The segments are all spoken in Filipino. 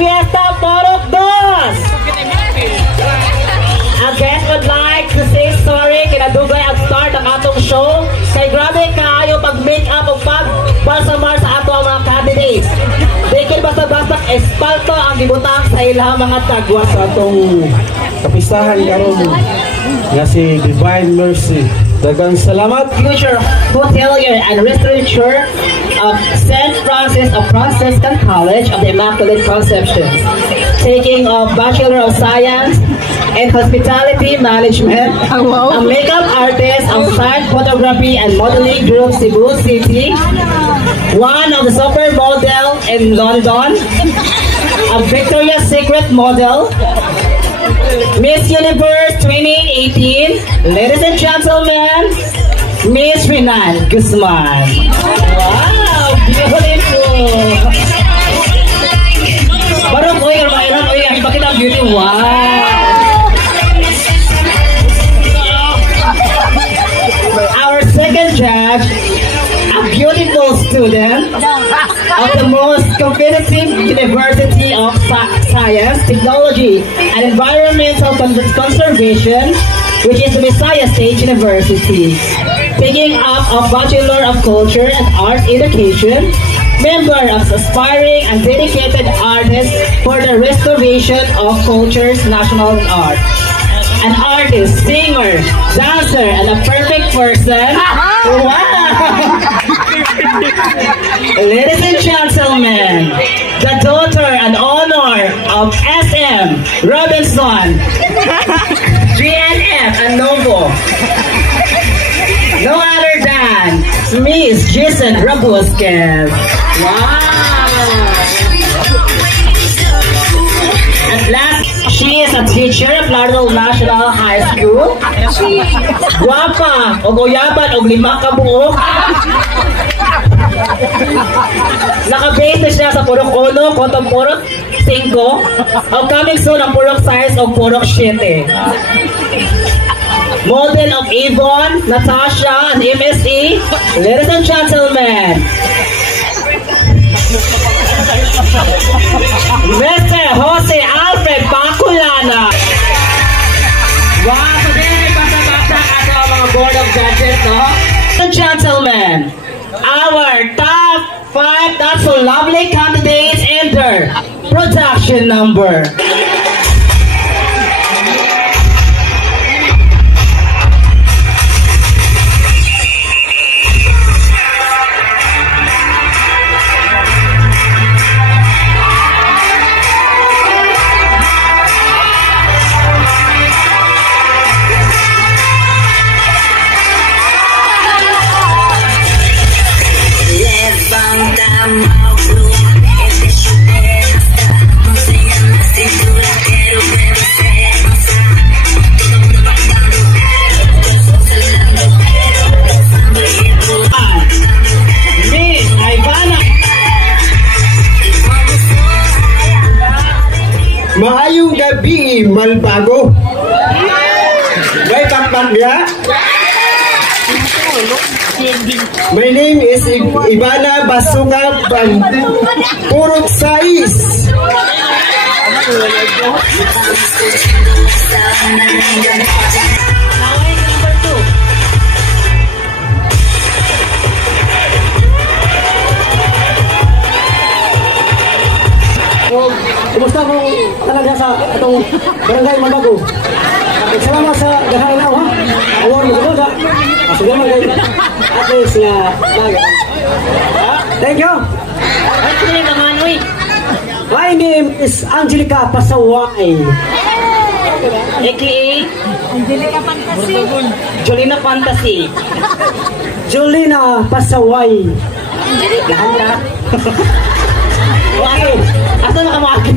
Fiesta Porok Dos! Ang guest would like to say sorry kinadugay ang start ang atong show kay grabe kaayo pag-make up o pag-balsamar sa ato ang mga candidates. Dikit basta-basta espalto ang gibutang sa ilang mga tagwa sa atong kapistahan karon nga si Divine Mercy. Dagang salamat. Future hotelier and restaurateur of St. Francis of Franciscan College of the Immaculate Conception, taking a Bachelor of Science in Hospitality Management, a makeup artist of Side Photography and Modeling Group Cebu City, one of the supermodel in London, a Victoria's Secret model, Miss Universe 2018, ladies and gentlemen, Miss Renan Guzman. Wow, beautiful. Barang oy, ramairan oy, ang ipakita ang beauty. Wow. Our second judge, a beautiful student of the most competitive University of Science, Technology, and Environmental Conservation, which is the Messiah State University. Taking up a Bachelor of Culture and Arts Education, member of aspiring and dedicated artists for the restoration of culture's national art. An artist, singer, dancer, and a perfect person. Wow! Ladies and gentlemen, the daughter and honor of SM Robinson, GNF and Novo. No other than Miss Jason Rabusquez. Wow! At last, she is a teacher of Lardol National High School. Guwapa, o goyaban, o lima ka buok. Nakabase na siya sa Purok 1, Kotong Purok 5, o coming soon ang Purok 6 o Purok 7. Model of Avon, Natasha, and MSE. Ladies and gentlemen, Mr. Jose Alfred Baculana. Wow, today ay basta-basta ato ang mga board of judges, no? Ladies and gentlemen, our top 5 not so lovely candidates enter production number. Maayong gabi, Malbago. May takpan niya? My name is Ivana Basuga from Purok 6. Kumusta mo talaga sa itong barangay Malbago? Salamat sa gahay na, ha? Award mo sa sige mo kayo. At least nga laga. Thank you. My name is Angelica Pasaway. AKA Angelica Fantasy. Jolina Fantasy. Jolina Pasaway. Ganda. Okay. Asa na kamaki?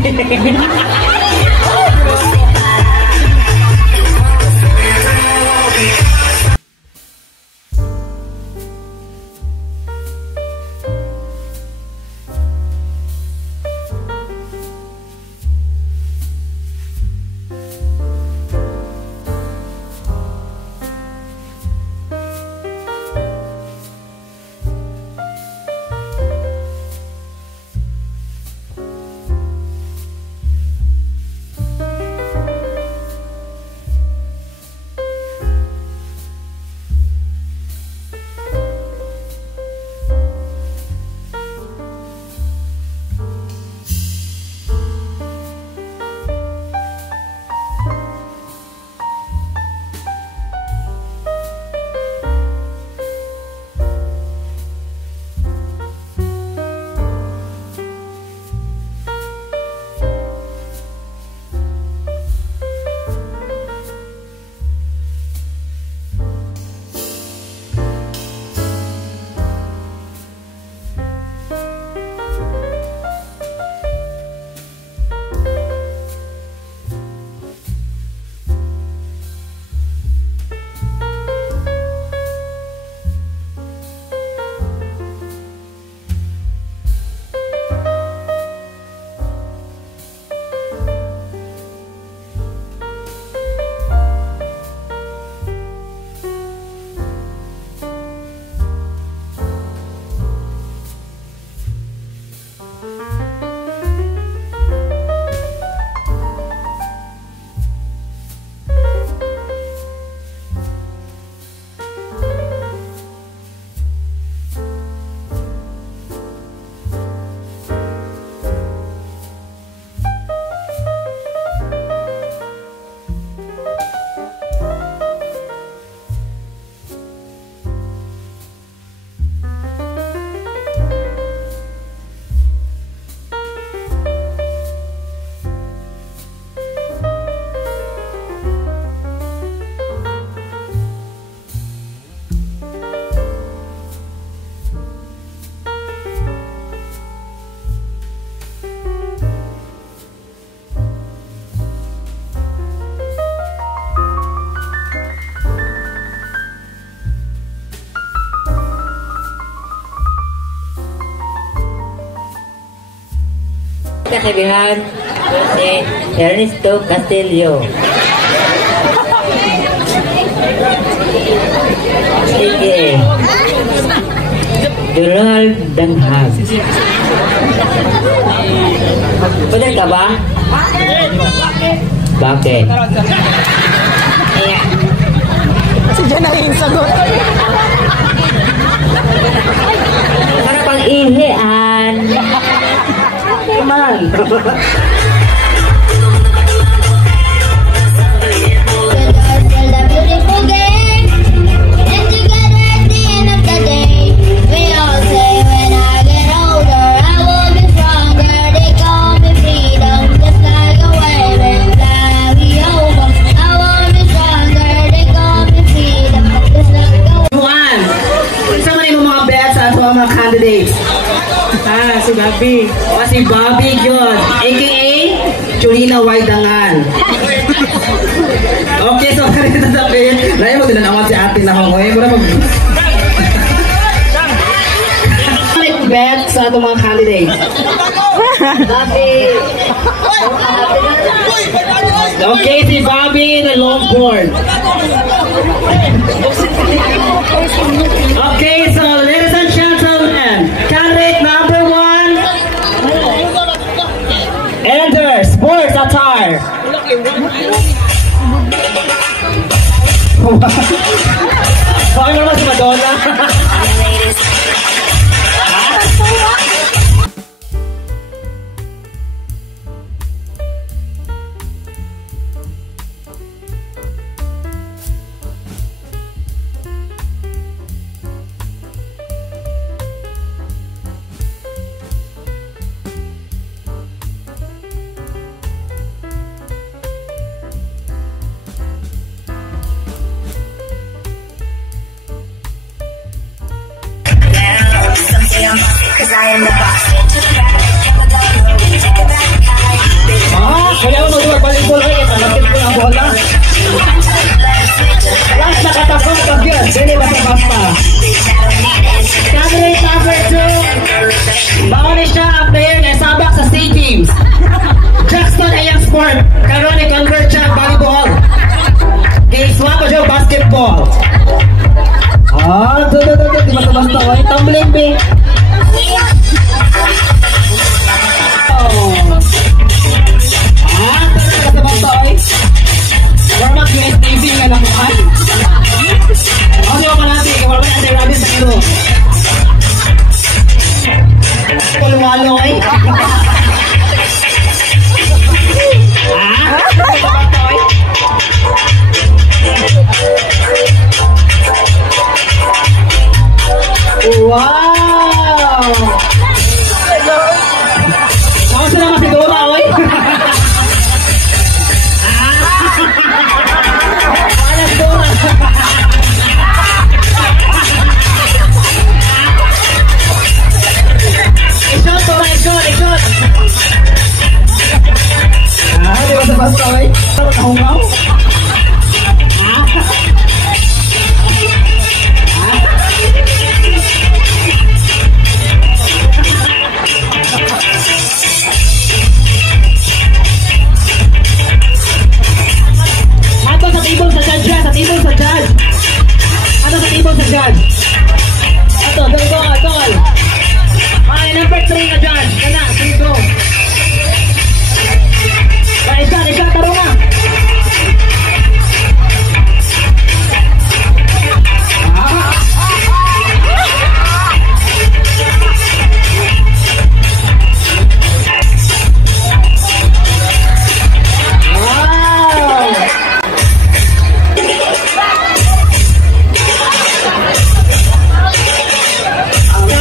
kasabihan si Ernesto Castillo. Sige. Donald Danghag. Bener ka ba? Bakit? Si Jan ang sagot. Para pang-ihian. Iman. Candidates. Si Bobby. Si Bobby yun. AKA Julina Waidangan. Okay, so kanina sabihin. Layo mo dinanawan si ate na ako. Muna mag... bet sa itong mga candidates. Okay, si Bobby na longboard. Okay, so ladies and gentlemen, candidate number 1. Enter sports attire. Bakit naman si Madonna? Kaya mo magbalik-bol kayo, tanapin ko ang bola. Last nakatapos ka yun, hindi basta-basta. Candidate number 2, mauni siya ang player na sabak sa SEA Games. Jackson Ayang Sport, karoon ni convert siya volleyball. Kay-swap ko siya basketball. Di basta-basta, tumbling big. Warm-up US TV nga nakuhan. Ano yung kalati? Kaya wala natin rabi sa kilo. Kulwalo eh. Wow! Ako sila masigura oy. Di ba sa basta oy? Tahungaw? Ato sa table sa judge, sa table sa judge. Ato sa table sa judge. Ato, tol. Ay, number 3 na judge. Kana, go. Isa, taro na.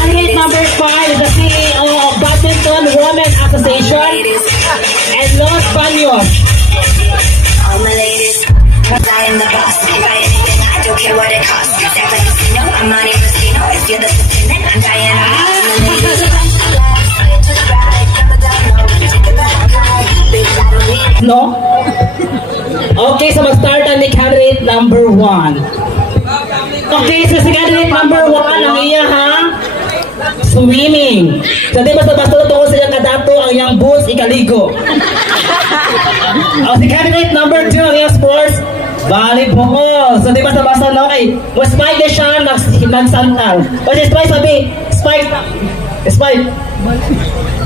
Candidate number 5 is the CEO of Badminton Women Association and Los Baños. All my ladies, I am the boss. Buy anything, I don't care what it costs. Act like a casino, I'm Monte Cristo. If you're the lieutenant, I'm Diana Ross. My ladies, no? Okay, so mag-start ang ni candidate number 1. Okay, so si candidate number 1 ang iya ha? swimming. So di basta-basta tungkol sa iyang kadato ang iyang boots ikaligo. Si candidate number 2 ang iyang sports, volleyball. So di basta-basta na okay. Spike na siya nagsantal. O si Spike sabi, Spike.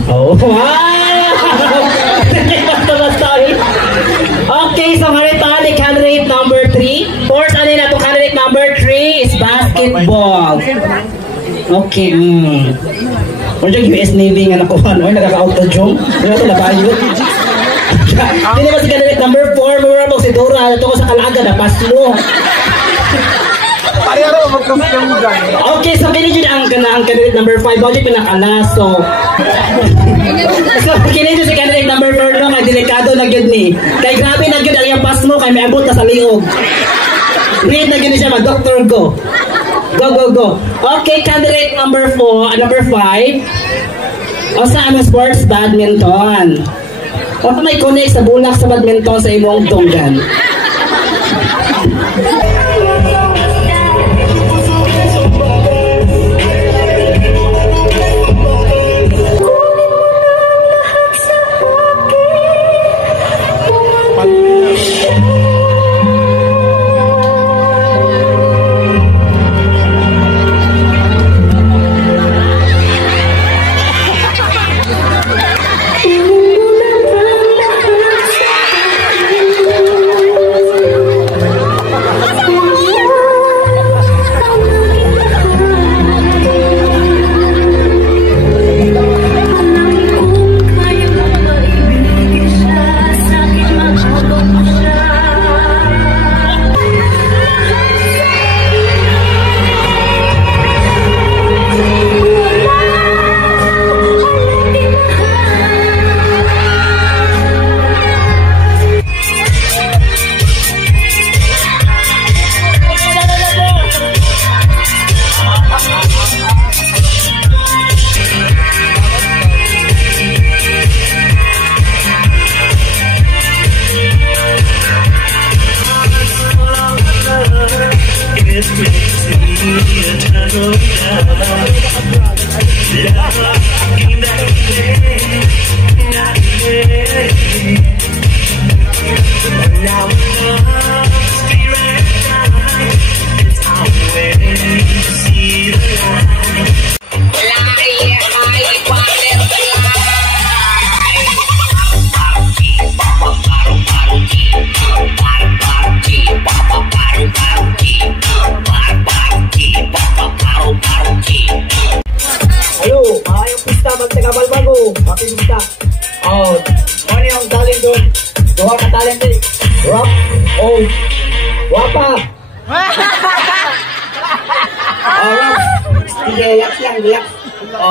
Oh, wow! Basta-basta okay, so haritali candidate number 3. Course, ano na ito? Candidate number 3 is basketball. Okay, Ano yung US Navy nga nakuha, no? Nagkaka-auto-jump. Ano ito, labayo? Hindi ba si candidate number 4, mura po si Dora, ito ko sa Kalaga, napaslo. Okay, so kinidyo ang candidate number 5, bakit pinakala, so kinidyo si candidate number 4, no? Kay delikado na yun ni. Kay grabe na yun ang iyang pas mo, kay may abot na sa liog. Read na yun siya, mag-doctor go. Go. Okay, candidate number 5. O sa aming sports, badminton. O may connect sa bulak sa badminton sa imong tunggan.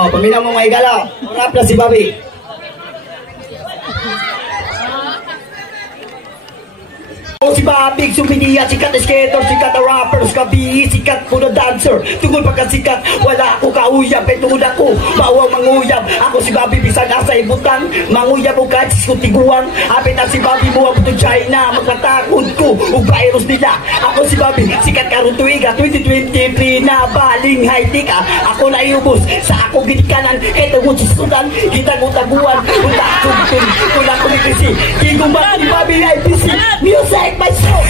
Paminaw mo may galaw. Rap na si Bobby. Si Bobby, sumidiya, sikat na skater, sikat na rapper, skabi, sikat po na dancer. Tungkol pagkasikat, wala ako kauyab, tungkol ako, bawang manguyab. Ako si Bobby, bisag asa ibutan, manguyab o kahit tiguan. Apit na si Bobby, buwag to China, magpatakod ko, o virus nila. Ako si Bobby, sikat karon tuiga, 2023 na baling high-tech. Ako na iubos, sa ako ginikanan, eto mo susudan, kitag-utaguan, kula ko ni Chrissy, kigumba ni Bobby IPC, music! Myself.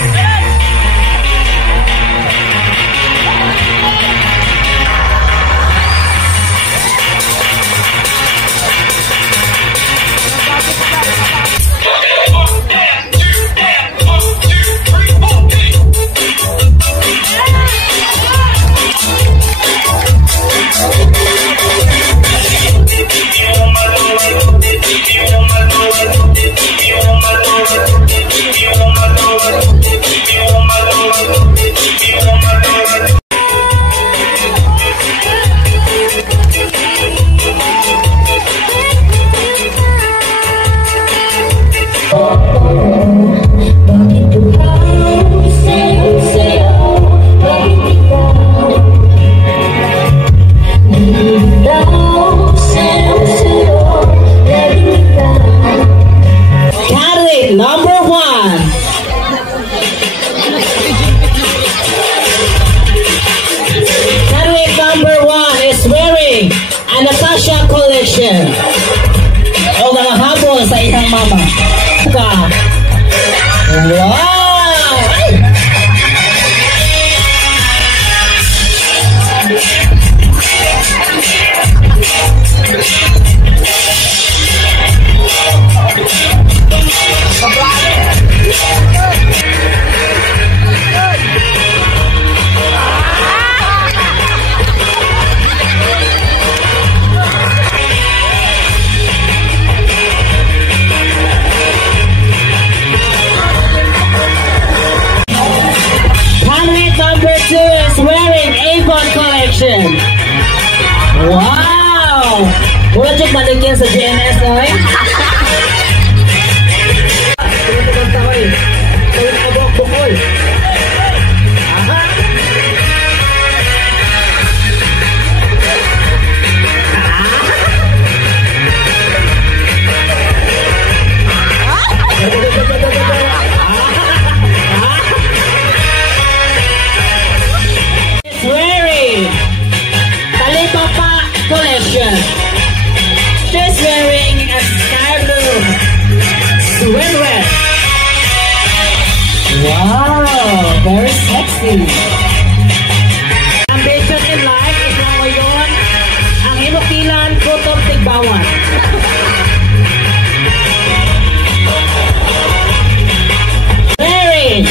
sa iyang mama. Wow! Wow! Wala dyan maligyan sa GNS, okay? She's wearing a sky blue swimwear. Wow, very sexy. Ambition in life is lang ngayon ang inukilan kutong tigbawan. Wearing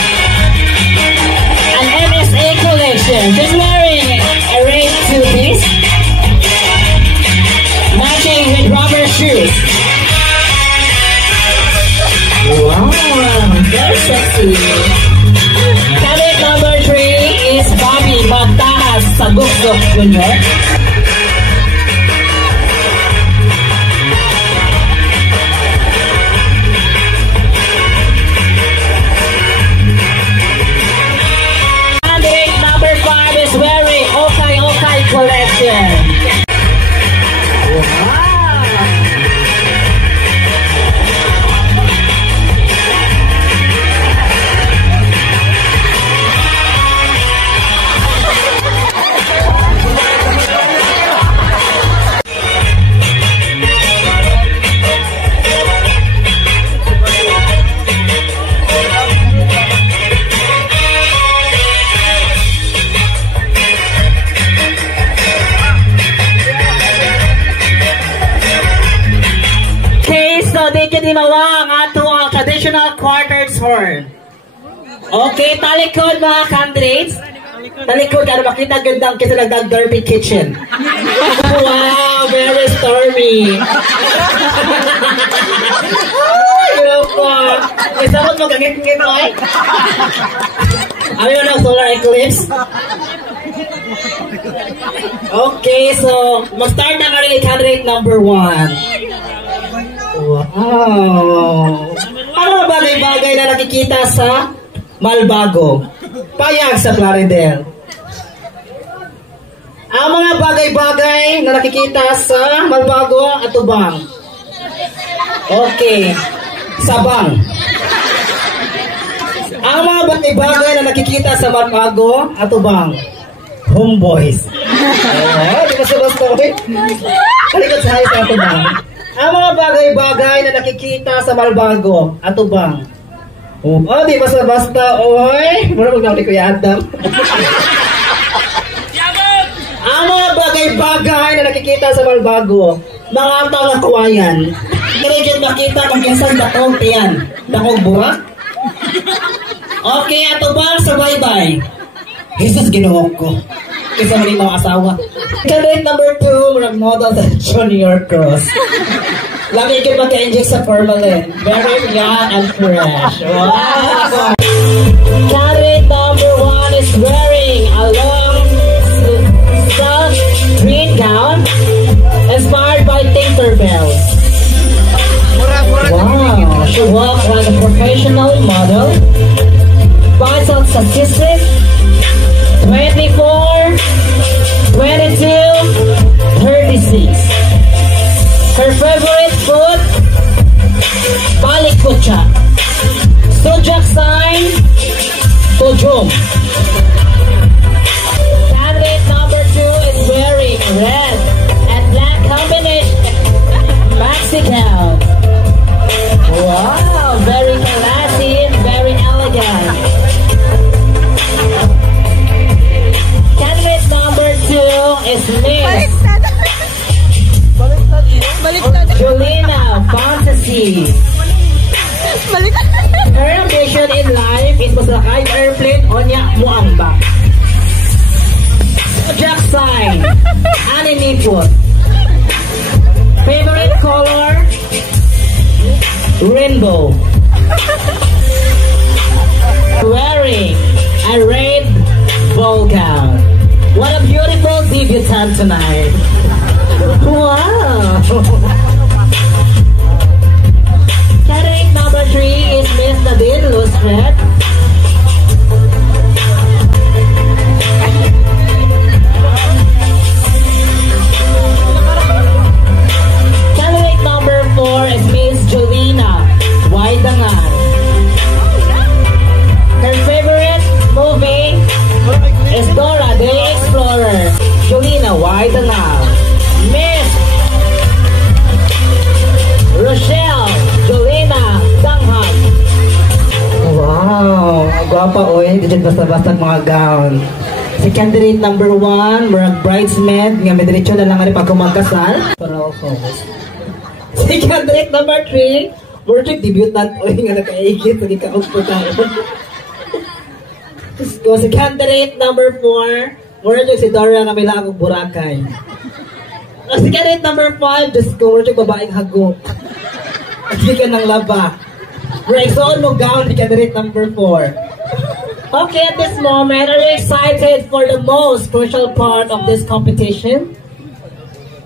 an MSA collection. She's wearing a red two-piece matching with rubber shoes. Wow, very sexy. Candidate number 3 is Bobby Magtahas sa Gukguk Jr. Candidate number 5 is wearing Okay Okay collection. Di mawang ato ang traditional quarters horn. Okay, talikod mga candidates. Talikod, ano makita gandang kasi nagdag derby kitchen. Wow, very stormy. Ayoko. Isabot mo gagit-git mo eh. Ayaw na solar eclipse. Okay, so mag-start na kami candidate number 1. Wow! Ano ba bagay na nakikita sa Malbago? Payag sa Plaridel. Ang mga bagay-bagay na nakikita sa Malbago at Tubang. Okay. Sabang. Ang mga bagay-bagay na nakikita sa Malbago at Tubang. Homeboys. Di ba sa basta? Halikot sa hayos sa Tubang. Ang mga bagay-bagay na nakikita sa Malbago at Tubang. Oh, di basta-basta, oy. Muna magnaw ni Kuya Adam. Ang mga bagay-bagay na nakikita sa Malbago, mga tao na kawayan. Karigit makita kung kinsan dakong tiyan. Dakong burak. Okay, at Tubang sa bye-bye. Jesus, ginuhok ko. Kisa mo rin mga asawa. Candidate number 2, nag-model sa Junior Cross. Lagi ka magka-inject sa formalin. Very young and fresh. Wow! Candidate number 1 is wearing a long soft green gown inspired by Tinkerbell. Wow! She walks like a professional model. Vital statistics 24, 22, 36. Her favorite food, balikucha. Zodiac sign, Tujum. Candidate number 2 is wearing red and black combination maxi gown. Her ambition in life is masakay airplane o niya muambak. Jack sign, anime food. Favorite color, rainbow. Wearing a red ball gown. What a beautiful debutante tonight. Wow. Candidate number 3 is Miss Nadine Lustred. Candidate number 4 is Miss Jolina Waidangan. Her favorite movie is Dora the Explorer. Jolina Waidangan. Miss Rochelle Jolina Dangham. Wow, gwapa oy, di basta-basta mga gown. Si candidate number 1, murag bridesmaid, nga may diretso na lang nga pag kumagkasal. Si candidate number 3, murag debutant oy nga nakaigit, hindi ka usputaon. Si candidate number 4, murag si Dora nga may lakog Boracay. Si candidate number 5, just go, murag babaeng hagok. Hindi ka ng laba. Right, so mo gown ni candidate number 4. Okay, at this moment, are you excited for the most crucial part of this competition?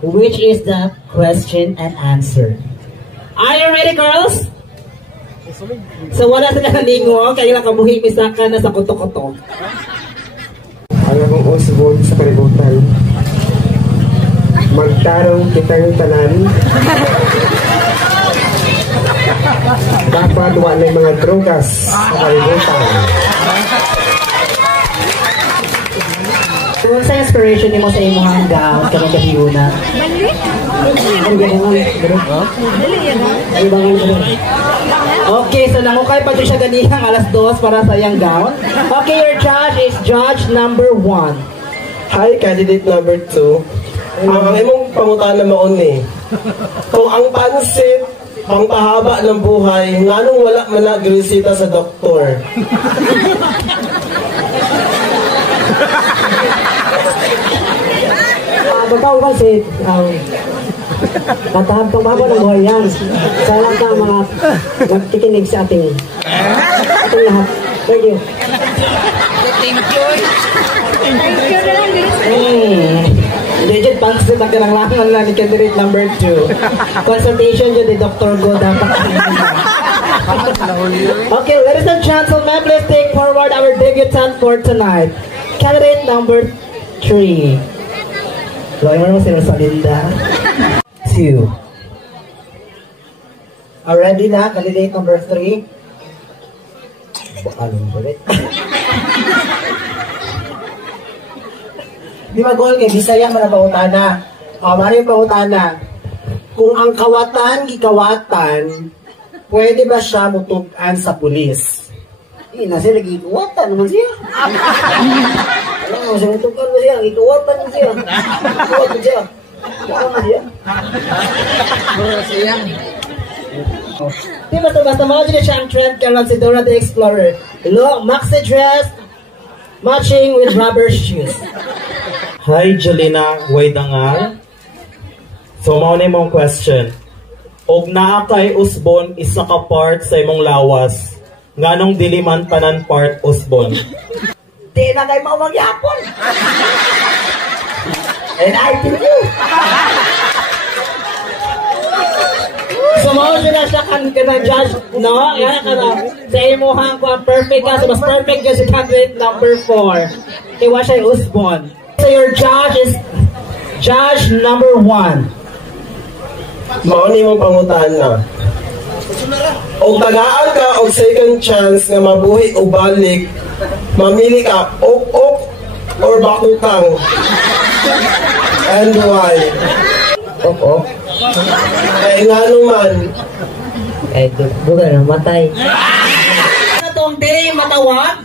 Which is the question and answer. Are you ready, girls? So wala sa nakalingo, kaya lang kabuhing misaka na sa kuto-kuto. Alam mong usbon sa kalibutan. Magtarong kitang tanan. Dapat wala yung mga drogas sa kalibutan. So, sa inspiration mo sa imong hanggang kamang gabiuna? Okay, so nangukay pa siya ganihang alas 2 para sa iyang gown. Okay, your judge is judge number 1. Hi, candidate number 2. Ang imong pangutana maon ni. Kung ang pansit pangpahaba ng buhay, nganong wala man nagresita sa doktor? Bagaw kasi, patahab pangpahaba ng buhay yan. Sa lahat ng mga nagkikinig sa ating lahat. Thank you. Legit pansit ang kinanglangan lang ni candidate number 2. Consultation yun ni Dr. Go dapat. Okay, ladies and gentlemen, please take forward our debutant for tonight. Candidate number 3. Loy mo si Rosalinda. 2. Ready na, candidate number 3? Anong ulit? Di ba gol kay Bisaya man ang pangutana? Mari yung pangutana. Kung ang kawatan, gikawatan, pwede ba siya mutugan sa pulis? Nasi lagi ikuwatan naman siya. Alam mo, siya mutugan mo siya, ikuwatan mo siya. Ikuwatan siya. Ikuwatan mo siya. Di ba basta mo dyan siya ang trend ka lang si Dora the Explorer. Look, maxi dress, matching with rubber shoes. Hi, Jolina Waidangan. So, mauna mong question. Og naa kay usbon isa ka part sa imong lawas. Nganong dili man tanan part usbon? Di na kayo maumagyapon. And I feel you. So, mauna na siya kan judge, no? Yan ka na. Sa imuhang kwa perfect ka. So, mas perfect ka si candidate number 4. Iwa siya usbon. So your judge is judge number 1. Mauni mong pangutana. O tagaan ka o second chance na mabuhi o balik, mamili ka ok-ok or bakukang. And why? Ok. Kaya nga naman. Bukan na, matay. Itong day matawag,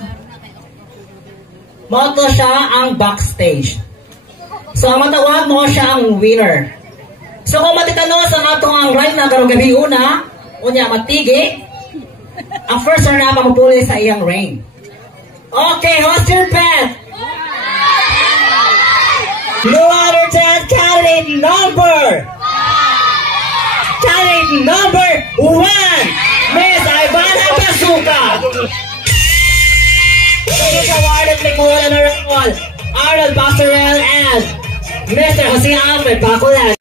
moto siya ang backstage. So, matawag mo siya ang winner. So, kung matitano sa atong ang right na karong gabi una, unya matigi, ang first runner up mapupuli sa iyang reign. Okay, what's your bet? No other than candidate number 1, Miss Ivana Basuka. It is awarded with Arnold Basarel and Mr. Jose Ahmed Baculan.